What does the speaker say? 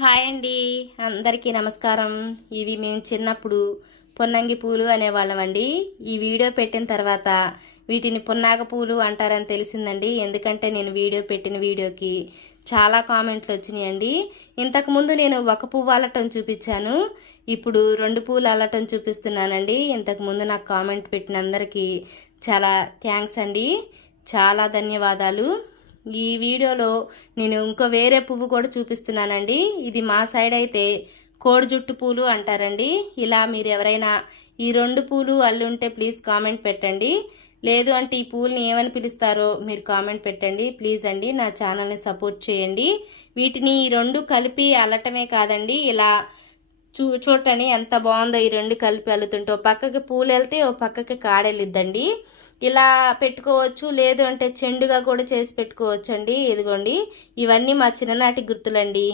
Hi అండి, అందరికీ నమస్కారం. ఇవి మేము చిన్నప్పుడు పొన్నంగి పూలు అనేవాళ్ళమండి. ఈ వీడియో పెట్టిన తర్వాత వీటిని పున్నాగ పూలు అంటారని తెలిసిందండి. ఎందుకంటే నేను వీడియో పెట్టిన వీడియోకి చాలా కామెంట్లు వచ్చినాయండి. ఇంతకుముందు నేను ఒక పువ్వు అల్లటం చూపించాను, ఇప్పుడు 2 పూలు అల్లటం చూపిస్తున్నానండి. ఇంతకుముందు నాకు కామెంట్ పెట్టిన అందరికీ చాలా థ్యాంక్స్ అండి, చాలా ధన్యవాదాలు. ఈ వీడియోలో నేను ఇంకో వేరే పువ్వు కూడా చూపిస్తున్నానండి. ఇది మా సైడ్ అయితే కోడి జుట్టు పూలు అంటారండి. ఇలా మీరు ఎవరైనా ఈ 2 పూలు అల్లుంటే ప్లీజ్ కామెంట్ పెట్టండి. లేదు అంటే ఈ పూలని ఏమని పిలుస్తారో మీరు కామెంట్ పెట్టండి ప్లీజ్ అండి. నా ఛానల్ని సపోర్ట్ చేయండి. వీటిని ఈ 2 కలిపి అల్లటమే కాదండి, ఇలా చూడండి ఎంత బాగుందో. ఈ 2 కలిపి అల్లుతుంటే ఓ పక్కకి పూలు వెళ్తే ఓ పక్కకి కాడెళ్ళిద్దండి. ఇలా పెట్టుకోవచ్చు, లేదు అంటే చెండుగా కూడా చేసి పెట్టుకోవచ్చు అండి. ఇదిగోండి, ఇవన్నీ మా చిన్ననాటి గుర్తులండి.